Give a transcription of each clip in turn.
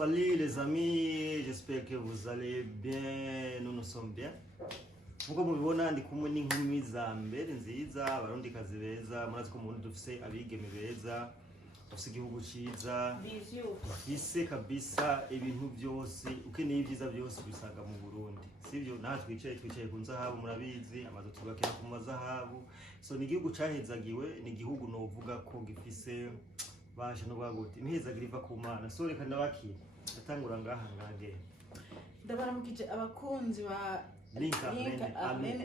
Salut les amis, j'espère que vous allez bien, nous sommes bien. Nkuko mubibona ndi kumwe n'inkumi za mbere nziza, abarundikazi beza, murazi ko mu Burundi dufise abigeme beza, dufise igihugu ciza, dufise kabisa ibintu byose, ukeneye ibyiza byose bisaga mu Burundi. Sivyo natwe twicaye ku nzahabu murabizi, amazu tubakira ku mazahabu. So ni igihugu cahezagiwe, ni igihugu novuga ko gifise basha no bagote imhezagira iva ku Mana. So reka ndabakira atangura ngaha ngage ndabaramukije abakunzi ba Link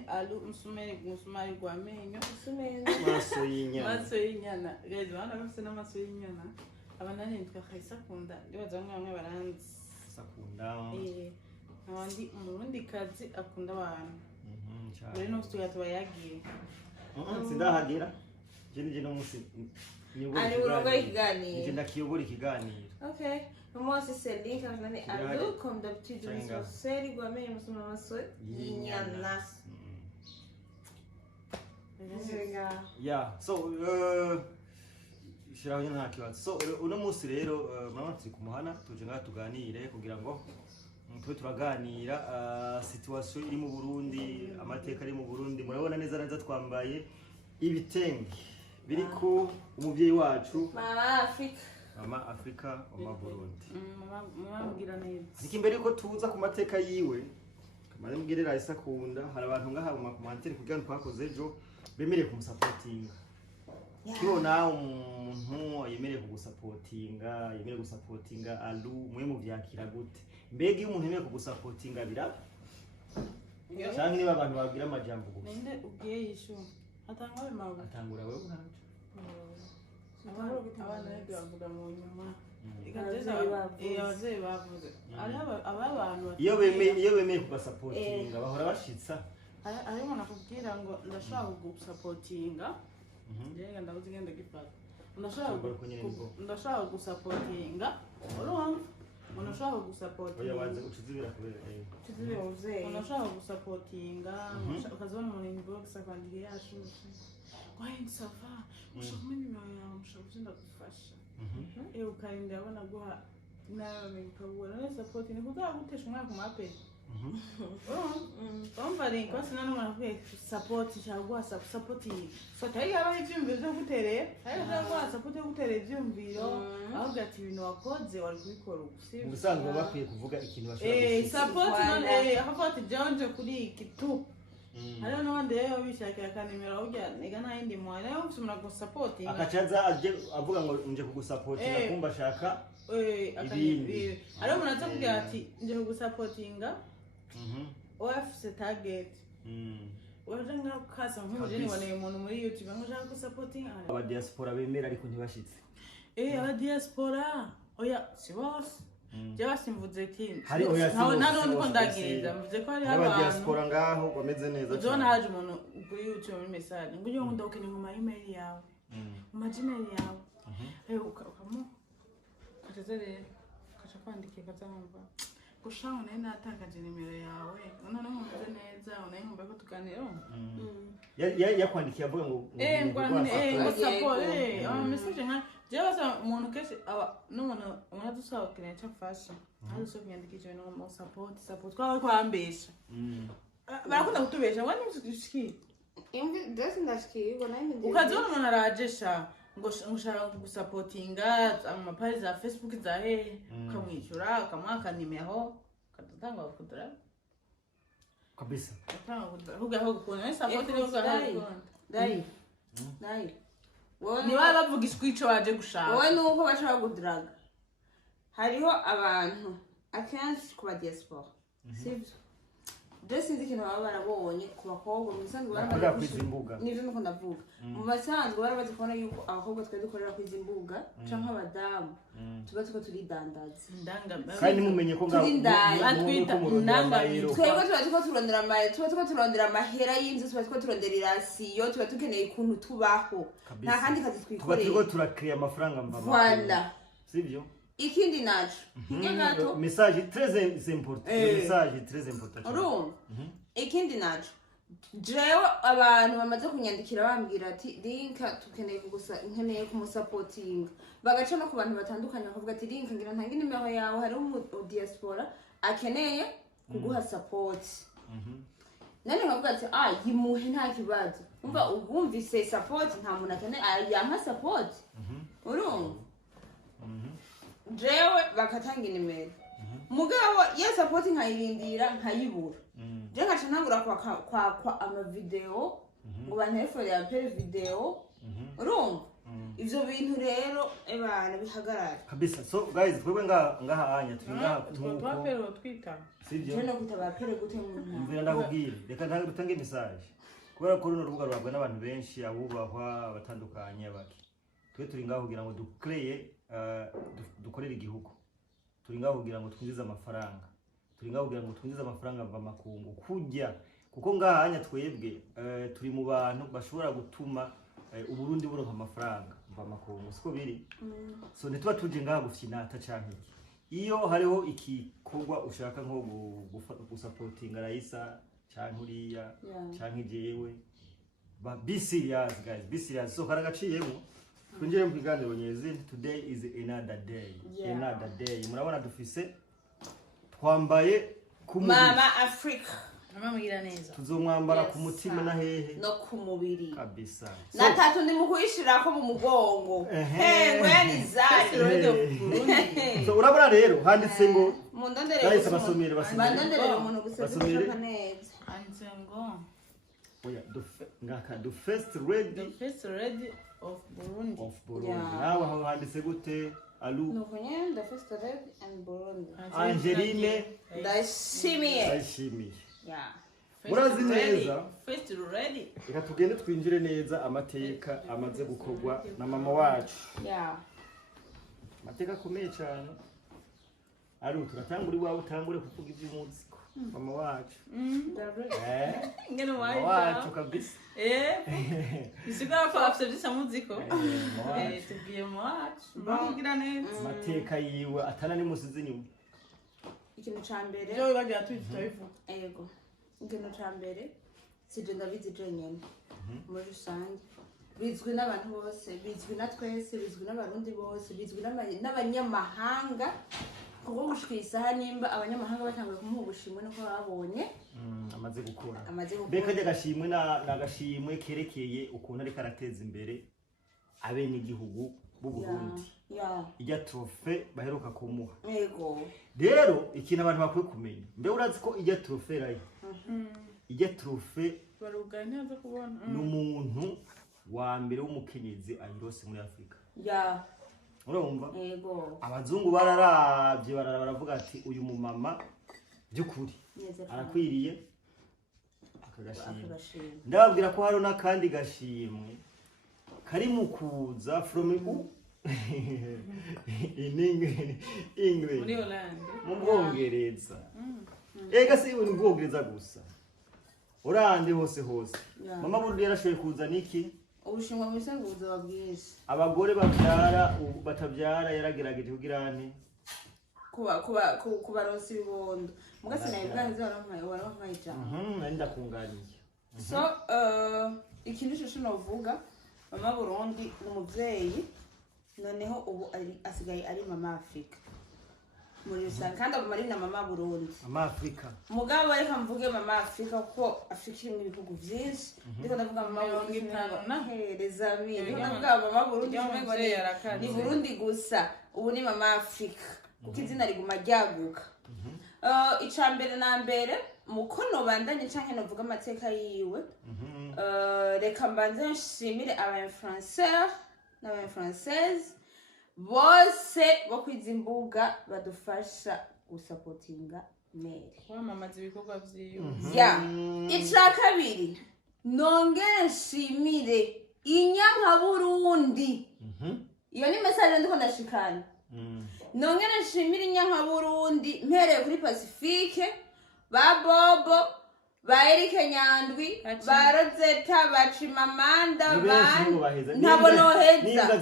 Alu Musumari gwa menyo maso y'inyana guys bana bafite n'amaso y'inyana abanani nitwa Khaisa Kunda ndibaza bamwe baranzi Sakunda abandi umurundi kazi akunda abantu rero no studio tubayagiye sindahagera je no musi ari urongo ikiganiro je ndakiyobora ikiganiro. Okay Moi c'est Link Alu comme d'habitude Musumari gwa menyo musumari maso y'inyana. Yeah, so shiraho nta kibazo. So uno munsi rero mama turi kumuhana tuje ngaha tuganire kugira ngo tube turaganira situation iri mu Burundi, amateka ari mu Burundi. Murabona neza twambaye ibitenge biriko umuvyeyi wacu Mama Afrika Mama Burundi. Mama mugira neza. Ziki mbere ko tuza ku mateka yiwe. Kamare mugirira Khaisa Kunda hari abantu ngaha mu commentaire kugira ngo twakoze ejo bemereye kumusupportinga. Kibona umuntu yemereye kugusupportinga, yemereye gusupportinga Alu mwe mu vyakira gute? Mbega iyo umuntu yemereye kugusupportinga biraba? Canke niba abantu babwira amajambo gusa. Ninde ugiye yishu? Atangwa bimabu. Atangura wewe unaje. Abana bavuga mu nyuma abavyeyi bavuze abantu iyo bemeye kubasapotinga bahora bashitsa ariko nakubwira ngo ndashaka kugusapotinga njye ndabuze ngende gifata ndashaka kugusapotinga urumva unashaka kugusapotinga oya waze ucizibira kubera Chizibira uze unashaka kugusapotinga ukazona mu inbox akwandika yashushe Why sava? Ushomeni nayo mshobora kufasha. Ukaenda abona guha nawe mikabura na support ni kuza gutesha umwaka mape. Bamvare ko sinano mwavuye support cyangwa support. So tayi aba ivyumviro byo guterera. Tayi cyangwa support yo guterera ivyumviro. Aho gati ibintu wakoze wari kubikora ubusibe. Musanzwe bakwiye kuvuga ikintu bashobora support none afata jonje kuri ikitu. Hariho n'abandi rero bishakira akanimero ujya niga nta yindi mwana yo gusumira gusapotinga akacaza avuga ngo nje kugusapotinga kumba shaka ibindi hariho umuntu aza kugira ati nje kugusapotinga wafise target waje nk'akasa nk'umujeni waneye umuntu muri YouTube ngo ushaka gusapotinga aba diaspora bemera ariko ntibashitse aba diaspora oya si bose Jya simvuze ati hari oya nta ndiko ndagenda mvuze ko hari abantu diaspora ngaho bameze neza cyane John haje umuntu kuri YouTube muri message ngo ugiye ngo ukene mu email yawe mu Gmail yawe ukamo katazere kacha kwandika kazamva gushanga nayo natakaje nimero yawe none mumeze neza unayimba ko tuganira yakwandikiye avuga ngo ngo support message nka Jaba umuntu kese n'umuntu dusaba kene cyafasha azo kunyandikije no mu support kwa kwambesha barakunda kutubesha wani musiki imvi dasi ndashikirwa nayo ndi ukazona umuntu arajesha ngo ushaka gusupportinga amapage za Facebook za ukamwishyura ukamwaka nimero katatanga kudura kabisa hugaho gukona support yo dai ni baba bavuga ico waje gushaka wowe nuko bashaka gudraga hariho abantu akenshi ku diaspora sivyo sinzi ikintu baba barabonye ku bakobwa mu bisanzwe barabaza kwizimbuga nivyo nuko ndavuga mu basanzwe barabaza kubona yuko abakobwa twe dukorera kwizimbuga canke abadamu tuba tuko turidandaza kandi mumenye ko ngaho batwita indangamiro twebwe tuba tuko turondera amaye tuba tuko turondera amahera y'inzu tuba tuko turondera irasiyo tuba tukeneye ikuntu tubaho nta kandi kazi twikoreye tuba turakriya amafaranga mbaba voilà sivyo ikindi nacho hinge gato message très important message très important ikindi nacho jewe abantu bamaze kunyandikira bambwira ati linka nkeneye kumusapotinga bagaca no ku bantu batandukanye bakavuga ati linka ngira ntange nimero yawe hari diaspora akeneye kuguha support none nkavuga ati yimuhe nta kibazo umva ubumvise support nta muntu akeneye yampa support urumva jewe bakatanga nimero mugabo ya support nkayirindira nkayibura je ngaca ntangura kwa amavideo ngo bantelefone ya pere video urumva ivyo bintu rero ebana bihagarara kabisa. So guys, twebwe ngaha anya turi ngaha twapero twita sivyo je no kutabapere gute mu mvira ndakubwira reka ntange dutange message kubera ko runo rubuga rwabwa n'abantu benshi abubahwa batandukanye abaki twe turi ngaho kugira ngo dukorere igihugu, turi ngaho kugira ngo twinjize amafaranga, turi ngaho kugira ngo twinjize amafaranga ava makungu kujya kuko ngahanya twebwe turi mu bantu bashobora gutuma Uburundi buronka amafaranga ava makungu siko biri. So nituba tuje ngaha gufinata canke iyo hariho ikikorwa ushaka nko gusupportinga Raisa canke uriya canke jewe be serious guys, be serious. So karagaciyemo twinjire mu kiganiro nyezi. Today is another day, another day. Murabona dufise twambaye ku Mama Africa, mama mugira neza, tuzomwambara ku mutima na hehe no ku mubiri kabisa. Natatu ndi mukwishirako mu mugongo ngwani zayo. So urabona rero handitse ngo mundonderero basomere bandonderero umuntu gusa neza handitse ngo oya the first lady of Burundi. Nawe aho handitse gute? Alu nukunye the first lady and Burundi Angeline Ndayishimiye. Murazi neza first lady. Reka tugende twinjire neza amateka amaze gukorwa na mama wacu. Amateka akomeye cyane. Alu turatangura iwawe utangure kuvuga iby'umuziko mama wacu. Ngene wacu kabisa. Bisigara ko afite byisa muziko. Tugiye mu wacu. Bamugira neza. Amateka yiwe atana ni musizi nyuma. Ikintu cyambere rero bagira twivuga. Yego. Ikintu cyambere sije ndabizi jenyene. Muri rusange bizwi n'abantu bose, bizwi na twese, bizwi n'abarundi bose, bizwi n'abanyamahanga. Kuko gushikisa nimba abanyamahanga batanguye kumuha ubushimwe nuko babonye amaze gukora. Beka y'agashimwe n'agashimwe kerekeye ukuntu ari karateza imbere abene igihugu b'u Burundi. Ijya trofe baheruka kumuha. Yego. Rero ikintu abantu bakwiye kumenya. Mbe urazi ko ijya trofe rayi. Ijya trofe baruganya nza kubona. N'umuntu wa mbere w'umukenyezi ayirose muri Afrika. Urumva? Yego. Abazungu bararavye baravuga ati uyu mumama byukuri arakwiriye akagashimwe. Ndababwira ko haro nakandi gashimwe kari mu kuza from in English muri Holland mu Bwongereza. Ega si ibintu Bwongereza gusa, Holland hose. Mama Burundi yarashoboye kuza niki ubushimwa mwisenguzo babwise abagore batabyara yaragerageje kugira ane kuba ronsi bibondo mugase nayo bwanze warampaye cyane nenda kunganiye. So ikintu cyo novuga mama Burundi umuvyeyi noneho ubu asigaye ari mama Africa muri rusange kandi aguma ari na mama Burundi. Mama Africa mugabo reka mvuge mama Africa kuko Africa iri mu bihugu byinshi ndiko ndavuga mama Burundi nahereza bindi ndiko ndavuga mama Burundi ni Burundi gusa ubu ni mama Africa kuko izina riguma ryaguka. Icambere na mbere mukono bandanye canke novuga amateka yiwe. Reka mbanze nshimire aba-influenceurs n'aba-influenceuses bose bo kwizimbuga badufasha gusupportinga Mary kwamamaza ibikorwa vyiwe. Ica kabiri nongere nshimire Inyanka Burundi. Iyo ni message ndiko ndashikana. Nongere nshimire Inyanka Burundi mpereye kuri Pacifique, ba Bobo, ba Eric Nyandwi, ba Rosetta, ba Chimamanda, ntabo noheza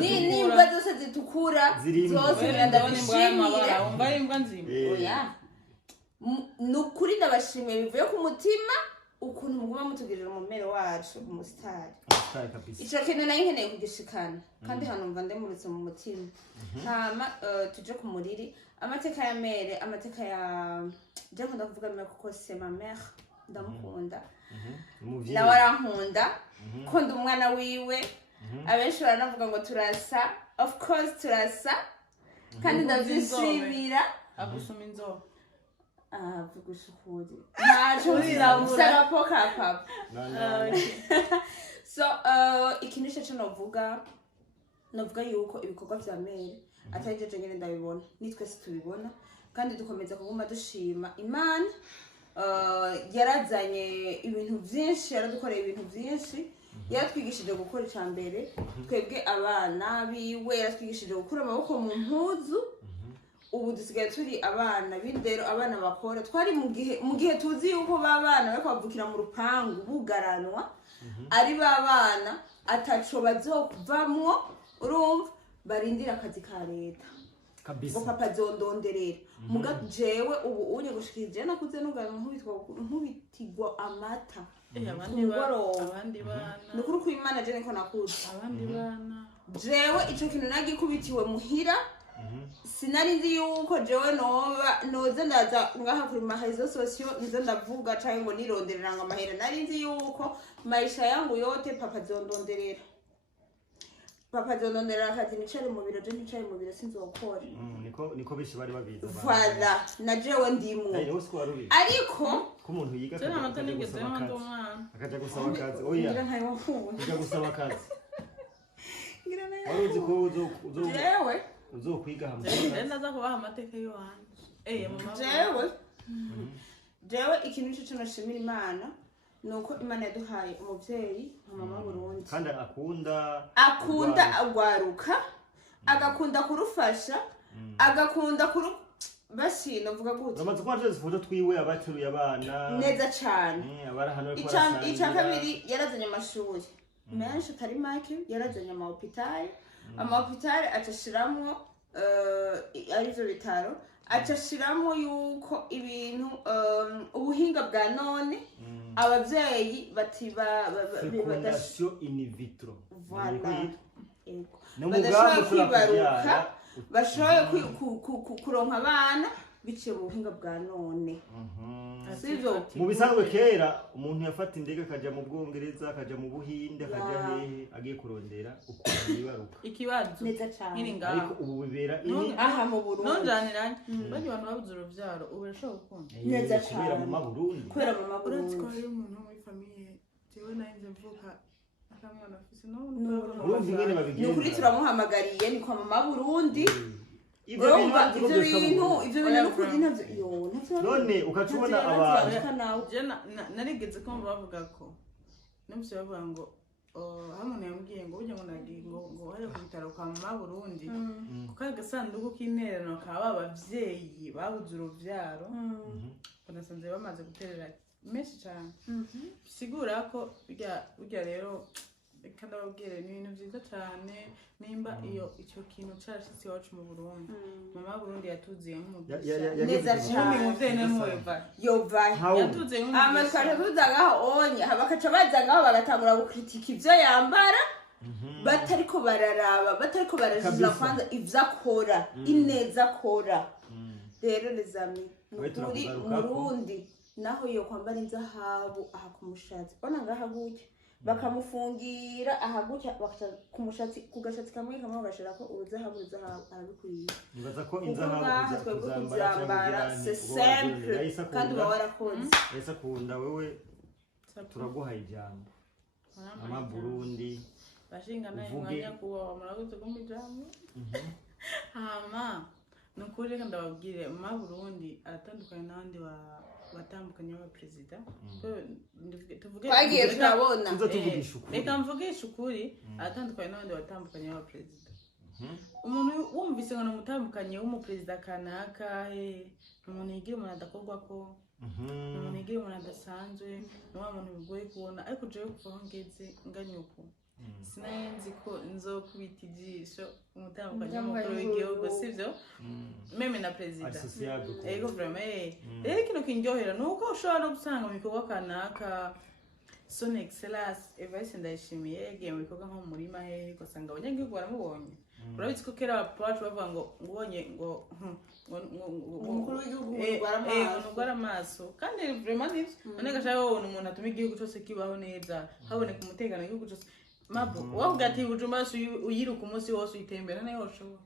n'imbwa zose zitukura zose ndabishimira. Umva imbwa nzima. Nukuri ndabashimiye bivuye ku mutima ukuntu muguma mutugirira umumero wacu umusitari kabisa ico kintu nayo nkeneye kugishikana kandi hanumva ndemurutse mu mutima hama tuje ku muriri amateka ya mere amateka ya je nkunda kuvuga mera kuko c'est ma mère ndamukunda nawe arankunda ko ndi umwana wiwe abenshi baranavuga ngo turasa of course turasa kandi ndavyishimira agusoma inzobe vugushukuri ntaco bizabura poka papa so ikintu cyo novuga yuko ibikorwa vya mere atari je nyene ndabibona nitwese tubibona kandi dukomeza kuguma dushima Imana yarazanye ibintu vyinshi yaradukoreye ibintu vyinshi yaratwigishije gukora icambere twebwe abana biwe yaratwigishije gukura amaboko mu mpuzu ubu dusigaye turi abana b'indero abana bakora twari mu gihe tuzi yuko babana bariko bavukira mu rupangu bugaranwa ari babana ataco bazovamwo urumva barindira akazi ka leta kabisa ngo papa zondonderera muga jewe ubu unye gushikije nakuze nuganwa nkubitigwa amata abandi bana nukuri ku Imana je niko nakuze abandi bana jewe ico kintu nagikubitiwe muhira sinari nzi yuko jewe noza ndaza ngaha kuri mahezo sosio nza ndavuga canke ngo nironderera ngo amahera nari nzi yuko maisha yangu yote papa zondonderera akazi nicare mu biro je nicare mu biro sinzokora niko bishi bari babiza voilà na jewe ndimwo ariko ko umuntu yiga cyane amatanigeze y'amando umwana akaja gusaba akazi oya ngira ntayo wafunze uja gusaba akazi ngira nayo waruzi ko jewe uzokwiga hamwe ndaza kubaha amateka y'uwanje jewe ikintu cyo nashimira Imana nuko Imana yaduhaye umuvyeyi nka mama Burundi kandi akunda agwaruka agakunda kurufasha agakunda basi novuga gute bamaze kwanje zifoto twiwe abacuruye abana neza cyane abara hano ko icya kabiri yarazanye amashuri menshi atari make yarazanye amahopitali acashiramwo arivyo bitaro acashiramwo yuko ibintu ubuhinga bwa none abavyeyi fecondation in vitro badashoboye kwibaruka bashoboye kuronka abana biciye mu buhinga bwa none sivyo mu bisanzwe kera umuntu yafata indege akaja mu Bwongereza akaja mu Buhinde akaja hehe agiye kurondera ukuntu yibaruka ikibazo neza cyane nkiri ngaho ariko ubu bibera ini aha mu Burundi nonjaniranye bari abantu babuze uruvyaro ubu rashobora gukunda neza kubera cyane mu Burundi kubera mu uretse ko Burundi ari umuntu wo muri famiye jewe narinze mvuka akamwana afise urumva ingene ni babigenza ukuri turamuhamagariye ni kwa mama Burundi ivyo bintu n'ukuri navyo none ukacubona abantu je narigeze ko bavuga ko n'umse bavuga ngo hamuntu yambwiye ngo burya ngo nagiye ngo hariya ku bitaro kwa mama Burundi kuko agasanduku k'intererano kaba abavyeyi babuze uruvyaro banasanze bamaze guterera menshi cyane sigura ko burya rero kandi ababwire ni ibintu byiza cyane nimba icyo kintu cyarashitse iwacu mu Burundi mama Burundi yatuziye nk'umugisha neza cyane umuvyeyi n'umweva yova yatuziye nk'umugisha amakaje tuzagaho onye bakaca bazagaho bagatangura gukritika ivyo yambara batariko bararaba batariko barajija kwanza ivyo akora ineza akora rero nezami nukuri Murundi naho yo kwambara inzahabu aha kumushatsi bona ngaha gutya bakamufungira ahagutya bakaca kumushatsi kugashatsi kamwe bagashirako uruzahabu arabikwiye nibaza ko inzahabu kuzambara c'est simple kandi warakoze esa kunda wewe turaguha ijambo mama Burundi bashinga nayo mwanya kuwa muraguze ko mijambo hama nukuri kandi ababwire mama Burundi aratandukanye n'abandi batandukanye ba president tuvuge twagiye turabona reka mvugisha ukuri aratandukanye n'abandi batandukanye ba president umuntu wumvise ngo namutandukanye w'umupresident kanaka umuntu yigira umuntu adakorwa ko umuntu yigira umuntu adasanzwe n'uwa muntu bigoye kubona ariko jewe kuva aho ngeze nganyuko sinenzi ko nzokubita ijisho umutandukanye w'umukuru w'igihugu sivyo meme na president ego vraiment rero kino kinjohera nuko ushobora no gusanga mu bikorwa kanaka son excellence Evariste Ndayishimiye yagiye mu bikorwa nko mu murima hehe ugasanga abanyagihugu baramubonye urabitse ko kera abapacu bavuga ngo ubonye ngo umukuru w'igihugu ngwara amaso kandi vraiment nivyo none gashaka wabona umuntu atuma igihugu cyose kibaho neza haboneka umutekano igihugu cyose mabo wavuga ati Bujumbura uyiruka umunsi wose uyitembera nayo ushobora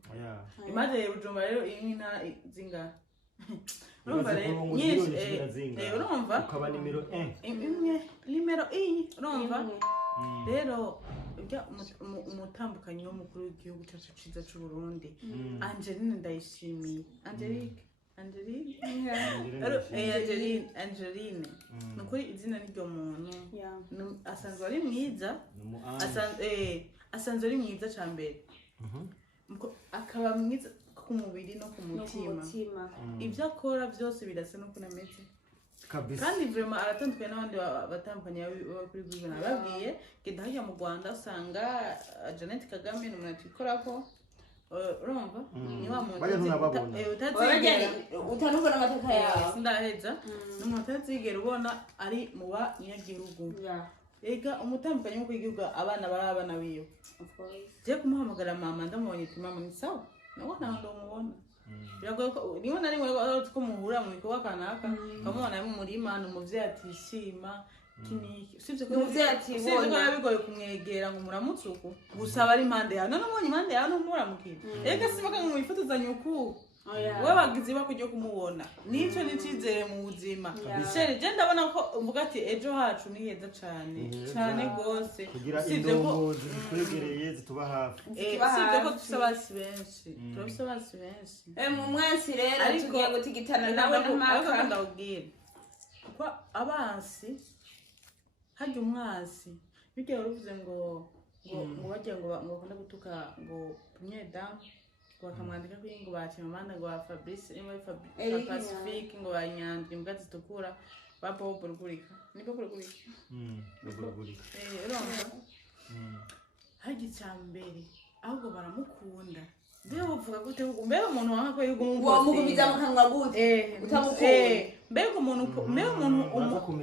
imaze Bujumbura rero inka zinga urumva rero nyinshi urumva ukaba nimero 1 nimero 1 urumva rero umutambukanyi w'umukuru w'igihugu cyacu ciza cy'u Burundi Angeline Ndayishimiye Angeline nukuri izina n'iryo muntu asanzwe ari mwiza asanzwe ari mwiza cyambere akaba mwiza ku mubiri no ku mutima ibyo akora byose birasa no kunameze kandi vraiment aratandukanye n'abandi batandukanye kuri Google nababwiye genda hajya mu Rwanda usanga Jeannette Kagame n'umuntu twikorako urumva ni wa muntu utanubona amateka yawe sindaheza n'umuntu utazigera ubona ari mu banyagihugu ega umutambukanye w'umukuru w'igihugu abana bari abana biwe je kumuhamagara mama ndamubonye ati mama ni sawa nawe ntaho ndamubona biragoye ko rimwe na rimwe ko muhura mu bikorwa kanaka ukamubona mu murima ni umuvyeyi atishima kiniki sivyo ko yabigoye kumwegera ngo muramutse uko gusaba ari impande yawe none umubonye impande yawe n'umuramukira ega sibaka ngo mwifotozanye uku wewe wagize ibako ryo kumubona nico nicizere mu buzima shere je ndabona ko mvuga ati ejo hacu ni heza cane gose kugira indongozi zitwegereye zituba hafi sivyo ko dusabasi benshi turabisabasi benshi mu mwasi rero tugiye gutigitana nawe n'amaka ndawubwira ko abansi harya umwasi bijya uruvuze ngo bagiye ngo bakunda gutuka ngo premier dame bakamwandika kuri ngo bakimamana ngo ba Fabrice Pacifique ngo banyandika imbwa zitukura ba Bob Rugurika niko kurugurika urumva harya icyambere ahubwo baramukunda mbega uvuga gute mbega umuntu wanga ko yugo wamugumiza mu kanwa gute utamukunda mbega umuntu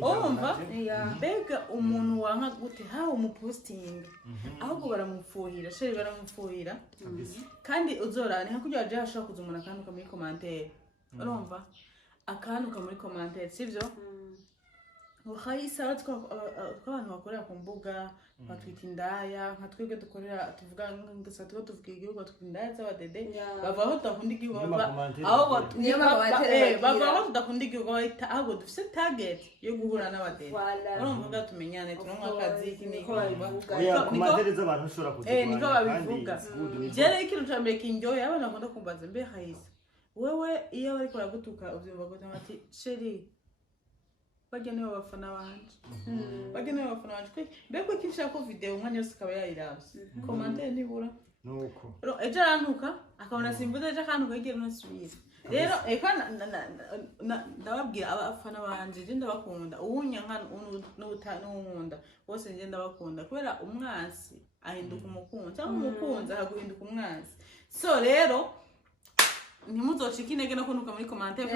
urumva mbega umuntu wanga gute ha umuposting ahubwo baramufuhira sheri baramufuhira kandi uzorane hakujya je hashaka kuza umuntu akanuka muri commentaire urumva akanuka muri commentaire sivyo ngo hayisa abantu bakorera ku mbuga batwita indaya nka twebwe dukorera tuvuga ngasa tuvuga igihugu twita indaya z'abadede bavaho tudakunda igihugu bavaho tudakunda igihugu ahubwo dufise target yo guhura n'abadede urumva ngo tumenyane turonka akazi kiniko niko babivuga jere ikintu ca mbere kinjoye abana bakunda kumbaza mbe hayisa wewe iyo bariko baragutuka uvyumva gute ati sheri bagenewe abafana banje mbega ko nshaka ko video umwanya wose akaba yayiravye commentaire nibura nuko ejo arantuka akabona simbuze ejo akantuka yigira nasubira rero eko ndababwira abafana banje je ndabakunda uwunyanka n'unkunda bose nje ndabakunda kubera umwasi ahinduka umukunzi cyangwa umukunzi akaguhinduka umwasi so rero ntimuzoshike intege no kunuka muri commentaire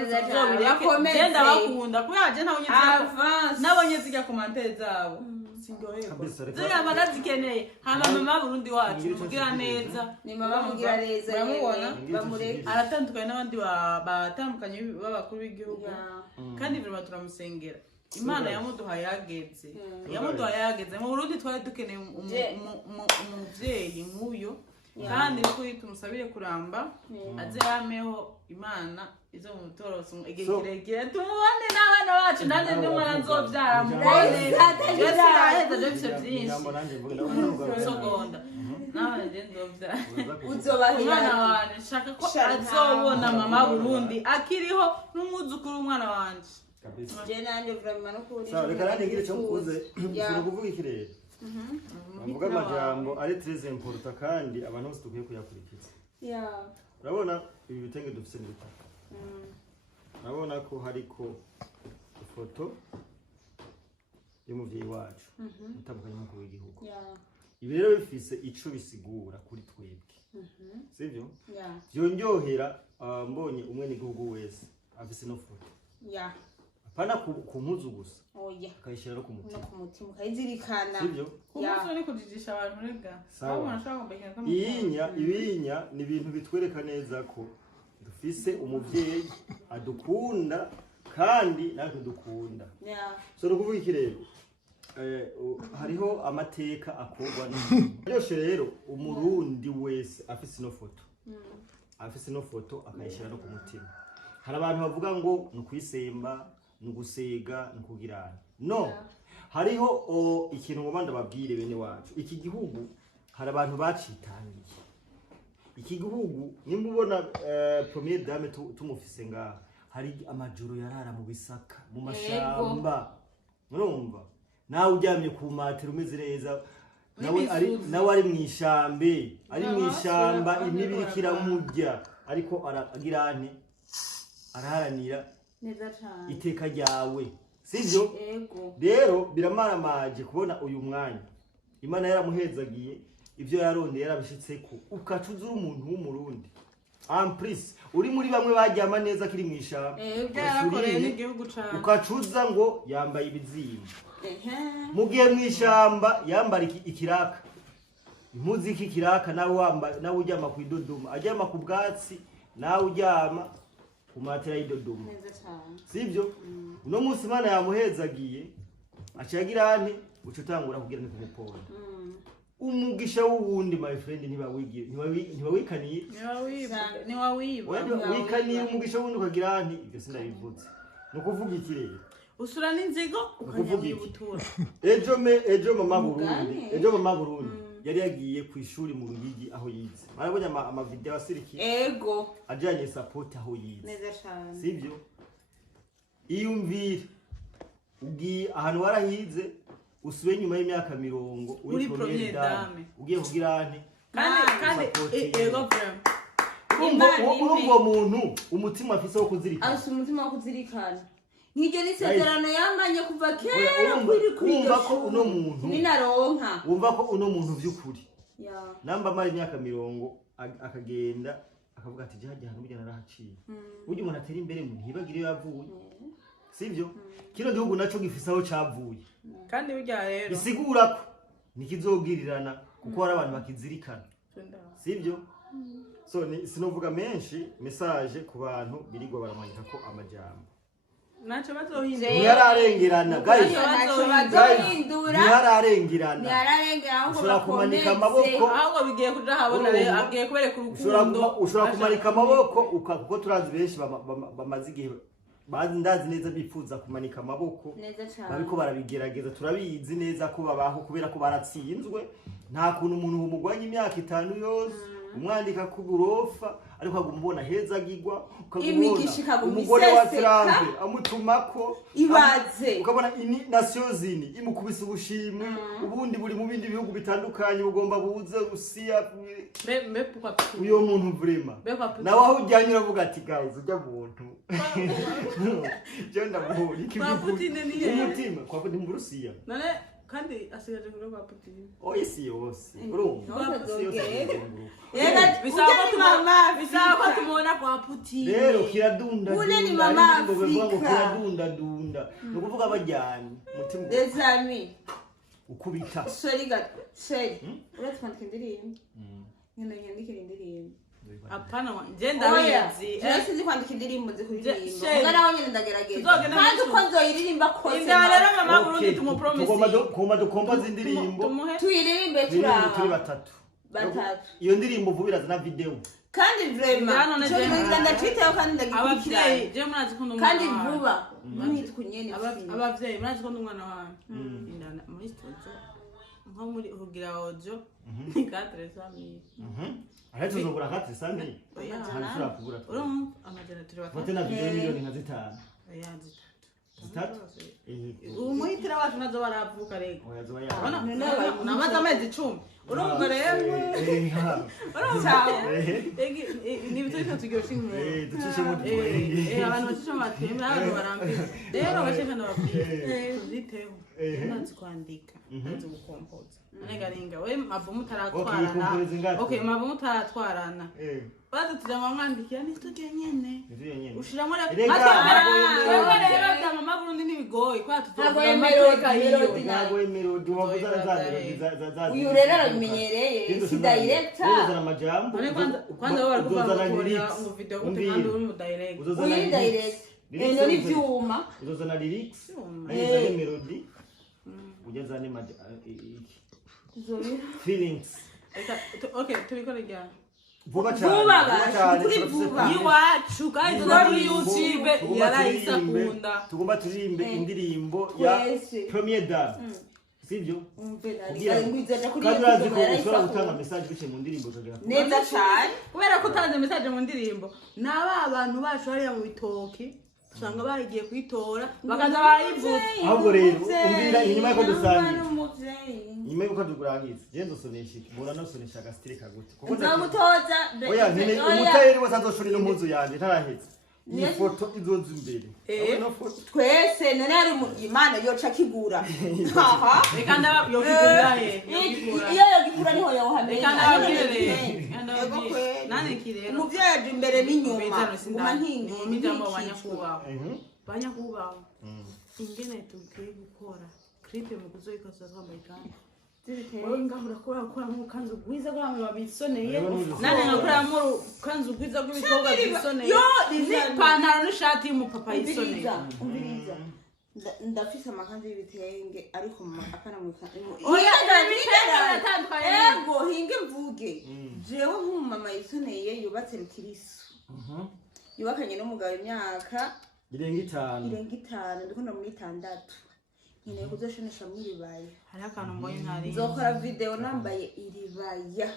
genda bakunda kubera je nabonye zijya commentaire zabo singoyego ziriya barazikeneye hama mama Burundi wacu mugira neza ni mama mugira neza bamubona bamureke aratandukanye n'abandi batandukanye b'abakuru b'igihugu kandi vraiment turamusengera Imana yamuduhaye yageze mu Burundi twari dukeneye umuvyeyi nk'uyo kandi kuri tumusabire kuramba aze yameho Imana izo mutorose igikirekire tumubone n'abana bacu nande ndumara nzovyara mubone Yesu araheza byose byinshi sogonda nawe nje nzovyara umwana wanje nshaka ko azobona mama Burundi akiriho n'umwuzukuru w'umwana wanje je nanje vraiment no kuri sawa reka nande ngire cyo kuze sura kuvuga ikirere bavuga amajambo ari très important kandi abantu bose tukwiye kuyakurikiza urabona ibi bitenge dufise n'ibitaka urabona ko hariko ifoto y'umuvyeyi wacu utandukanye n'umukuru w'igihugu ibi rero bifise ico bisigura kuri twebwe sivyo vyonyohera mbonye umwe n'igihugu wese afise no foto apana ku mpuzu gusa akayishira no ku mutima ukayizirikana sivyo kuko ni kujijisha abantu rega ibinya ni ibintu bitwereka neza ko dufise umuvyeyi adukunda kandi natwe dukunda so nukuvuga iki rero hariho amateka akorwa byose rero umurundi wese afise no foto akayishira no ku mutima hari abantu bavuga ngo nukwisemba nugusega nukugirana no hariho ikintu ngo ndababwire bene wacu iki gihugu hari abantu bacitangiye iki gihugu nimba ubona première dame tumufise ngaha hari amajoro yarara mu bisaka mu mashamba murumva nawe uryamye ku matera umeze neza nawe ari mwishambe imibiri kiramurya ariko agirane araharanira neza cyane iteka ryawe sivyo rero biramaramaje kubona uyu mwanya Imana yaramuhezagiye ivyo yarondeye yarabishitseko ukacuza umuntu w'umurundi amprise uri muri bamwe baryama neza kiri mwishamba ukacuza ngo yambaye ibizimba mu gihe mwishamba yambara ikiraka impuzu ikiraka nawe uryama ku idodoma aryama ku bwatsi nawe uryama ku matera y'idodoma sivyo uno munsi Imana yamuhezagiye acagirane uco utangura kugira ni kumupona umugisha w'uwundi my friend ntiwawikaniye wikaniye umugisha w'uwundi ukagira nti ibyo sindabivutse ni ukuvuga iki rero usura n'inzigo ukanyamwibutura ejo mama Burundi yari yagiye ku ishuri mu Ruyigi aho yize marabonye amavideo asiriki ajanye support aho yize sivyo iyumvira ugiye ahantu warahize usube nyuma y'imyaka 40 uri première dame ugiye kugira nti kandi ego urumva muntu umutima afise wo kuzirikana afise umutima wo kuzirikana nk'iryo nisezerano yambanye kuva kera kumva ko uno muntu ninaronka wumva ko uno muntu vy'ukuri namba mari imyaka 40 akagenda akavuga ati jaje hano bijana rahaciye uje umuntu atera imbere mu ntibagire yavuye sivyo kino gihugu naco gifise aho cavuye kandi bijya rero bisigura ko nikizogirirana kuko hari abantu bakizirikana sivyo so sinovuga menshi message ku bantu birigwa baramanyika ko amajambo naco bazohindura yararengerana guys bazohindura yararengerana ushobora kumanika amaboko ahubwo bigiye kuja habona rero agiye kubereka urukundo ushobora kumanika amaboko kuko turazi benshi bamaze igihe ndazi neza bifuza kumanika amaboko babiko barabigerageza turabizi neza ko babaho kubera ko baratsinzwe nta kuntu umuntu umugwanya imyaka 5 yose umwandika ku burofa ariko agumubona heza gigwa ukagumubona umugore wa Trump amutumako ibaze ukabona Nations Unies imukubise ubushimwe ubundi buri mu bindi bihugu bitandukanye bugomba buze Rusiya uyo muntu vrema nawe aho ujyanye uravuga ati guys ujya muntu je ndamuhuri umutima kwa Putin mu Rusiya none kandi asigaje kuri kwa Putin isi yose urumva bisaba ko tumubona kwa Putin rero kiradunda ule ni mama Afrika kiradunda nukuvuga bajyanye mutima dezami ukubita sorry uratwandika indirimbo nyandikira indirimbo apana je ndabizi ese ndi kwandika indirimbo nze kuririmba ngaraho nyine ndagerageza kandi uko nzoyiririmba kose inda rero mama Burundi tumupromise kuma dukomba zindirimbo tuyiririmbe turi batatu iyo ndirimbo vubira na video kandi vraiment cyo ndaciteho kandi ndagikurikira abavyeyi je murazi ko kandi vuba mwitwa nyene abavyeyi murazi ko ndumwana wanyu indana muri studio nko muri urugira audio ni 400 Ahetse uzogura 400 hanyuma kugura amajana turi batatu fote na video milioni nka 5 zitatu umuhitira wacu nazo baravuka rego oya zoba namaze amezi 10 urumva rero ni ibitari turyosha inkuru ducishemo twenge abantu bacisha amatwembe abantu barambiwe rero abashekana bakwiye tuziteho ntazi kwandika ntazi gukompoza anegaringa we mabomu taratwarana okay mabomu taratwarana baza tujama mwandikira ni studio nyene ushiramo rero mama Burundi nibigoye kwa ntago melody ntago melody wavuza za uyu rero arabimenyereye si director uzana amajambo kwanza wao walikuwa wanakorea ngo video gute kandi uri mu direct uri direct eno ni vyuma uzana lyrics uzana melody ujazane feelings okay tubikora ryari vuba cyane iwacu kandi kuri YouTube yarayisa kunda tugomba turirimbe indirimbo ya Premier Dame sivyo kandi urazi ko ushobora gutanga message bice mu ndirimbo kagera neza cyane kubera ko utanze message mu ndirimbo naba abantu bacu bari mu bitoki usanga bagiye kwitora bakaza bayivuza ahubwo rero umbira inyuma y'uko dusangiye inyuma y'uko tugurangiza je ndosonesha mbona nosonesha gastire kagute kuko nzamutoza oya nene umutayeri wasanzoshora ino mpuzu yanje ntarahetse ni foto izoza imbere twese none ari Imana yoca kigura aha reka ndaba yo kigura iyo yogikura niho yohamenya nani kirero umuvyaje imbere n'inyuma nguma nkingi imijambo banyakubaho ingene tugiye gukora clip mu kuzoyikoza twambaye kandi wewe ngahura kora mu kanzu gwiza kwa mu babisoneye nane ngakora mu kanzu gwiza gw'ibitoga bisoneye n'ipantaro n'ishati y'umupapa yisoneye umviriza ndafise amakanzu y'ibitenge ariko akana mu oya ibitenge biratandukanye ego hinge mvuge jewe nk'umumama yisoneye yubatse rukirisu yubakanye n'umugabo imyaka irenga 5 ndikunda muri 6 nyine kuzoshonesha muri ribaya hari akantu mbonye ntari nzokora video nambaye iribaya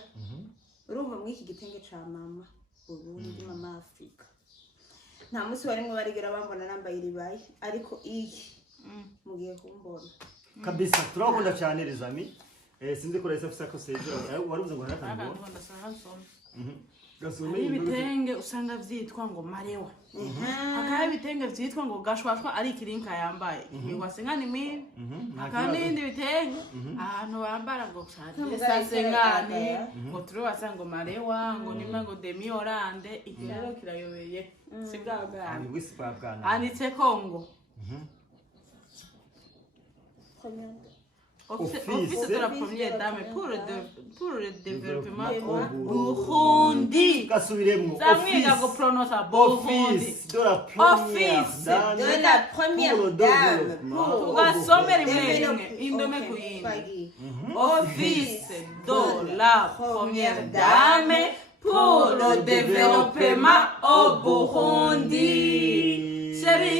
urumva muri iki gitenge ca mama Burundi mama Afrika nta musi barimwe barigera bambona nambaye iribaya ariko iyi mugiye kumbona kabisa turakunda cyane les amis sinzi ko rayisa fisa ko sejo warubuze ngo harakango ibitenge usanga vyitwa ngo marewa hakaba ibitenge vyitwa ngo gashwashwa ari ikirinka yambaye wasengani mi hakaba n'ibindi bitenge ahantu bambara ngo sasengani ngo turi wasanga ngo marewa ngo nimwe ngo demi orande ikirero kirayobeye sibwabwana anditse Kongo Office de la première dame pour le développement au Burundi. Kasubiremo. Zamwiga go prononce Office de la première dame. Tugasomera imwe indome kuyindi. Office de la première dame pour le développement au Burundi. Chérie